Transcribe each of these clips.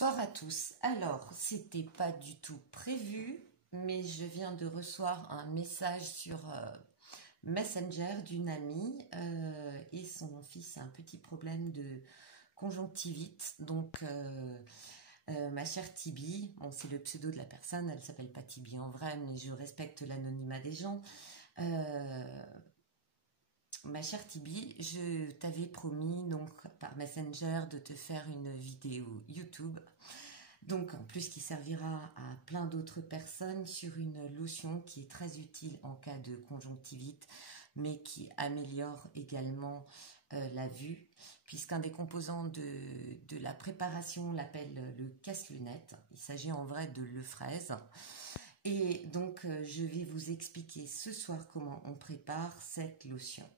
Bonsoir à tous. Alors, c'était pas du tout prévu, mais je viens de recevoir un message sur Messenger d'une amie et son fils a un petit problème de conjonctivite. Donc, ma chère Tibi, bon, c'est le pseudo de la personne, elle s'appelle pas Tibi en vrai, mais je respecte l'anonymat des gens. Ma chère Tibi, je t'avais promis donc par Messenger de te faire une vidéo YouTube, donc en plus qui servira à plein d'autres personnes sur une lotion qui est très utile en cas de conjonctivite, mais qui améliore également la vue, puisqu'un des composants de la préparation l'appelle le casse-lunette. Il s'agit en vrai de l'euphrase. Et donc je vais vous expliquer ce soir comment on prépare cette lotion.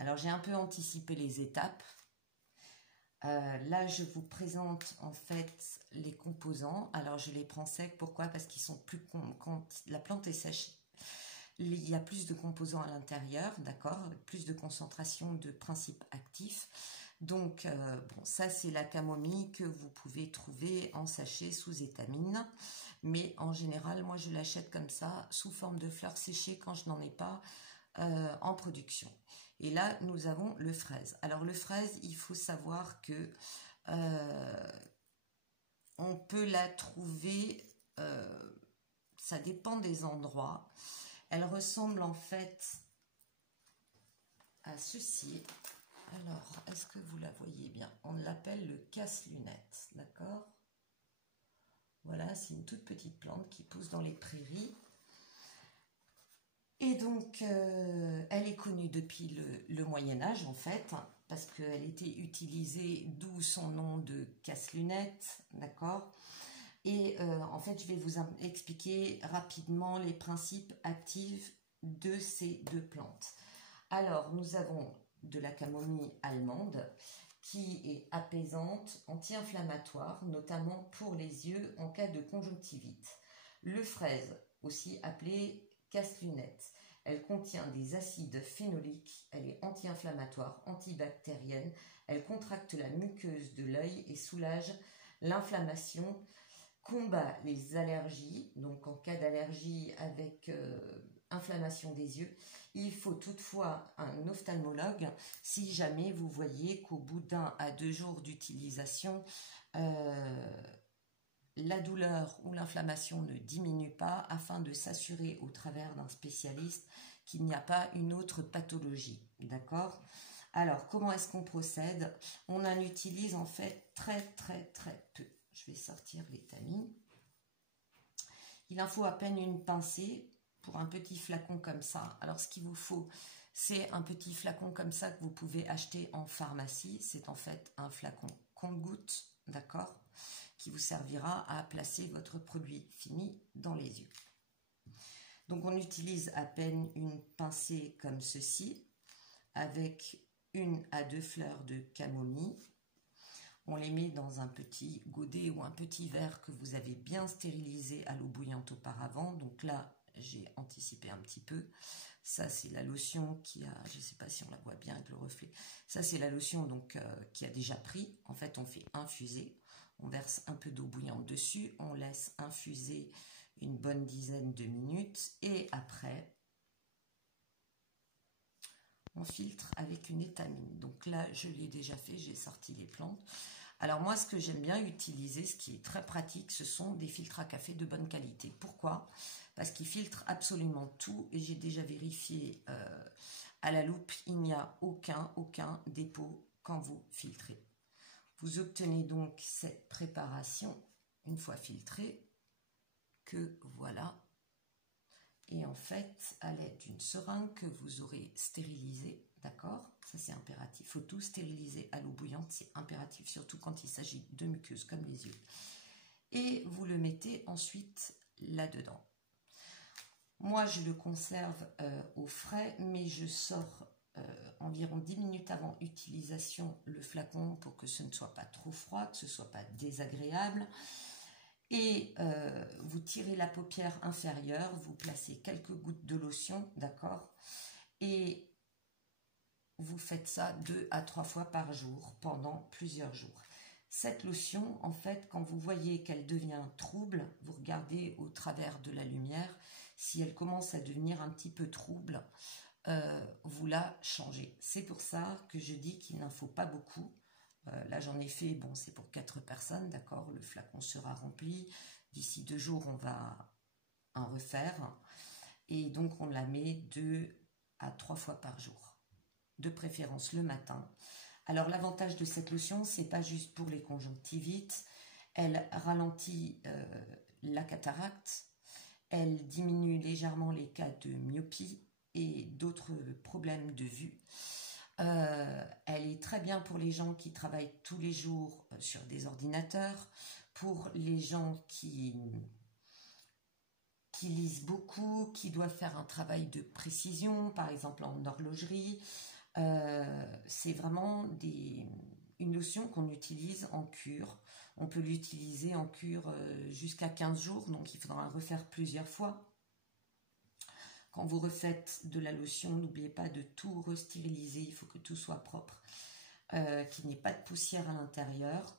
Alors, j'ai un peu anticipé les étapes. Là, je vous présente en fait les composants. Alors, je les prends secs. Pourquoi? Parce qu'ils sont plus... Quand la plante est sèche, il y a plus de composants à l'intérieur, d'accord? Plus de concentration de principes actifs. Donc, bon, ça, c'est la camomille que vous pouvez trouver en sachet sous étamine. Mais en général, moi, je l'achète comme ça, sous forme de fleurs séchées quand je n'en ai pas en production. Et là, nous avons le fraise. Alors, le fraise, il faut savoir que on peut la trouver, ça dépend des endroits. Elle ressemble en fait à ceci. Alors, est-ce que vous la voyez bien? On l'appelle le casse-lunette, d'accord? Voilà, c'est une toute petite plante qui pousse dans les prairies. Et donc, elle est connue depuis le Moyen-Âge, en fait, parce qu'elle était utilisée, d'où son nom de casse-lunette, d'accord? Et en fait, je vais vous expliquer rapidement les principes actifs de ces deux plantes. Alors, nous avons de la camomille allemande, qui est apaisante, anti-inflammatoire, notamment pour les yeux en cas de conjonctivite. Le fraise, aussi appelé casse-lunette. Elle contient des acides phénoliques, elle est anti-inflammatoire, antibactérienne, elle contracte la muqueuse de l'œil et soulage l'inflammation, combat les allergies, donc en cas d'allergie avec inflammation des yeux. Il faut toutefois un ophtalmologue si jamais vous voyez qu'au bout d'1 à 2 jours d'utilisation, la douleur ou l'inflammation ne diminue pas, afin de s'assurer au travers d'un spécialiste qu'il n'y a pas une autre pathologie, d'accord? Alors, comment est-ce qu'on procède? On en utilise en fait très peu. Je vais sortir l'étamine. Il en faut à peine une pincée pour un petit flacon comme ça. Alors, ce qu'il vous faut, c'est un petit flacon comme ça que vous pouvez acheter en pharmacie. C'est en fait un flacon compte-gouttes, d'accord, qui vous servira à placer votre produit fini dans les yeux. Donc, on utilise à peine une pincée comme ceci, avec 1 à 2 fleurs de camomille. On les met dans un petit godet ou un petit verre que vous avez bien stérilisé à l'eau bouillante auparavant. Donc là, j'ai anticipé un petit peu. Ça, c'est la lotion qui a, je ne sais pas si on la voit bien avec le reflet. Ça, c'est la lotion donc qui a déjà pris. En fait, on fait infuser. On verse un peu d'eau bouillante dessus. On laisse infuser une bonne dizaine de minutes. Et après, on filtre avec une étamine. Donc là, je l'ai déjà fait. J'ai sorti les plantes. Alors moi, ce que j'aime bien utiliser, ce qui est très pratique, ce sont des filtres à café de bonne qualité. Pourquoi? Parce qu'ils filtrent absolument tout et j'ai déjà vérifié à la loupe, il n'y a aucun dépôt quand vous filtrez. Vous obtenez donc cette préparation une fois filtrée, que voilà. Et en fait, à l'aide d'une seringue que vous aurez stérilisée, d'accord? Ça, c'est impératif. Il faut tout stériliser à l'eau bouillante, c'est impératif, surtout quand il s'agit de muqueuses comme les yeux. Et vous le mettez ensuite là-dedans. Moi, je le conserve au frais, mais je sors environ 10 minutes avant utilisation le flacon pour que ce ne soit pas trop froid, que ce ne soit pas désagréable. Et vous tirez la paupière inférieure, vous placez quelques gouttes de lotion, d'accord? Et vous faites ça 2 à 3 fois par jour pendant plusieurs jours. Cette lotion, en fait, quand vous voyez qu'elle devient trouble, vous regardez au travers de la lumière. Si elle commence à devenir un petit peu trouble, vous la changez. C'est pour ça que je dis qu'il n'en faut pas beaucoup. Là, j'en ai fait, bon, c'est pour 4 personnes, d'accord, le flacon sera rempli. D'ici 2 jours, on va en refaire. Et donc, on la met 2 à 3 fois par jour. De préférence le matin. Alors, l'avantage de cette lotion, c'est pas juste pour les conjonctivites. Elle ralentit la cataracte. Elle diminue légèrement les cas de myopie et d'autres problèmes de vue. Elle est très bien pour les gens qui travaillent tous les jours sur des ordinateurs, pour les gens qui lisent beaucoup, qui doivent faire un travail de précision, par exemple en horlogerie. C'est vraiment une lotion qu'on utilise en cure. On peut l'utiliser en cure jusqu'à 15 jours, donc il faudra refaire plusieurs fois. Quand vous refaites de la lotion, n'oubliez pas de tout restériliser, il faut que tout soit propre, qu'il n'y ait pas de poussière à l'intérieur.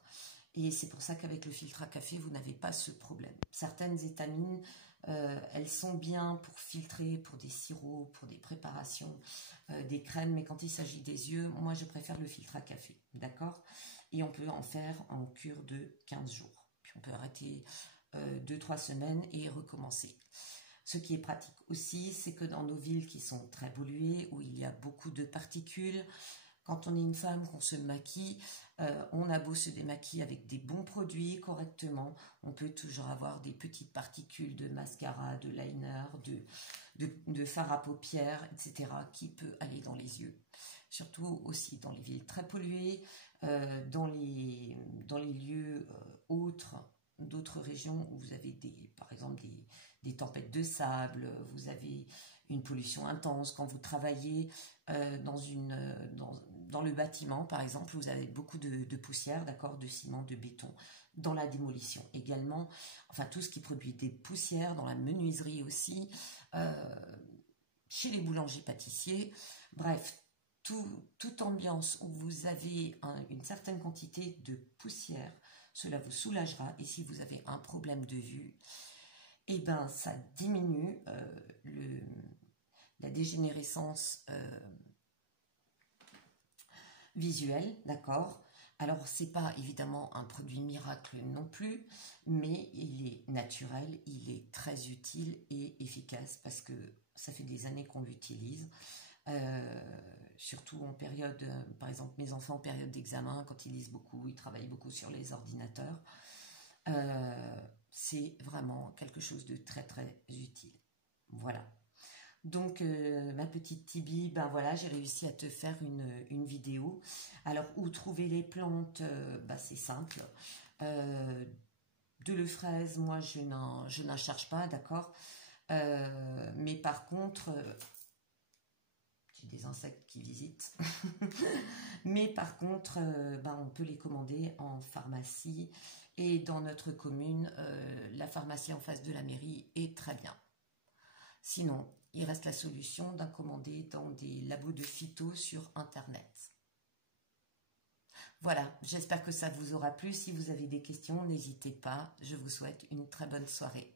Et c'est pour ça qu'avec le filtre à café, vous n'avez pas ce problème. Certaines étamines, elles sont bien pour filtrer, pour des sirops, pour des préparations, des crèmes, mais quand il s'agit des yeux, moi je préfère le filtre à café, d'accord? Et on peut en faire en cure de 15 jours. Puis on peut arrêter 2-3 semaines et recommencer. Ce qui est pratique aussi, c'est que dans nos villes qui sont très polluées, où il y a beaucoup de particules, quand on est une femme, qu'on se maquille, on a beau se démaquiller avec des bons produits correctement, on peut toujours avoir des petites particules de mascara, de liner, de fard à paupières, etc. qui peut aller dans les yeux. Surtout aussi dans les villes très polluées, dans les lieux autres, d'autres régions où vous avez par exemple des tempêtes de sable, vous avez une pollution intense. Quand vous travaillez dans le bâtiment, par exemple, vous avez beaucoup de poussière, d'accord, de ciment, de béton. Dans la démolition également, enfin tout ce qui produit des poussières, dans la menuiserie aussi, chez les boulangers-pâtissiers, bref, toute ambiance où vous avez une certaine quantité de poussière, cela vous soulagera. Et si vous avez un problème de vue, eh ben, ça diminue la dégénérescence visuelle, d'accord? Alors, c'est pas évidemment un produit miracle non plus, mais il est naturel, il est très utile et efficace parce que ça fait des années qu'on l'utilise. Surtout en période, par exemple mes enfants en période d'examen, quand ils lisent beaucoup, ils travaillent beaucoup sur les ordinateurs. C'est vraiment quelque chose de très très utile. Voilà. Donc ma petite Tibi, ben voilà, j'ai réussi à te faire une vidéo. Alors où trouver les plantes, c'est simple. De l'euphrase, moi je n'en cherche pas, d'accord. Mais par contre, j'ai des insectes qui visitent. Mais par contre, on peut les commander en pharmacie. Et dans notre commune, la pharmacie en face de la mairie est très bien. Sinon, il reste la solution d'en commander dans des labos de phyto sur Internet. Voilà, j'espère que ça vous aura plu. Si vous avez des questions, n'hésitez pas. Je vous souhaite une très bonne soirée.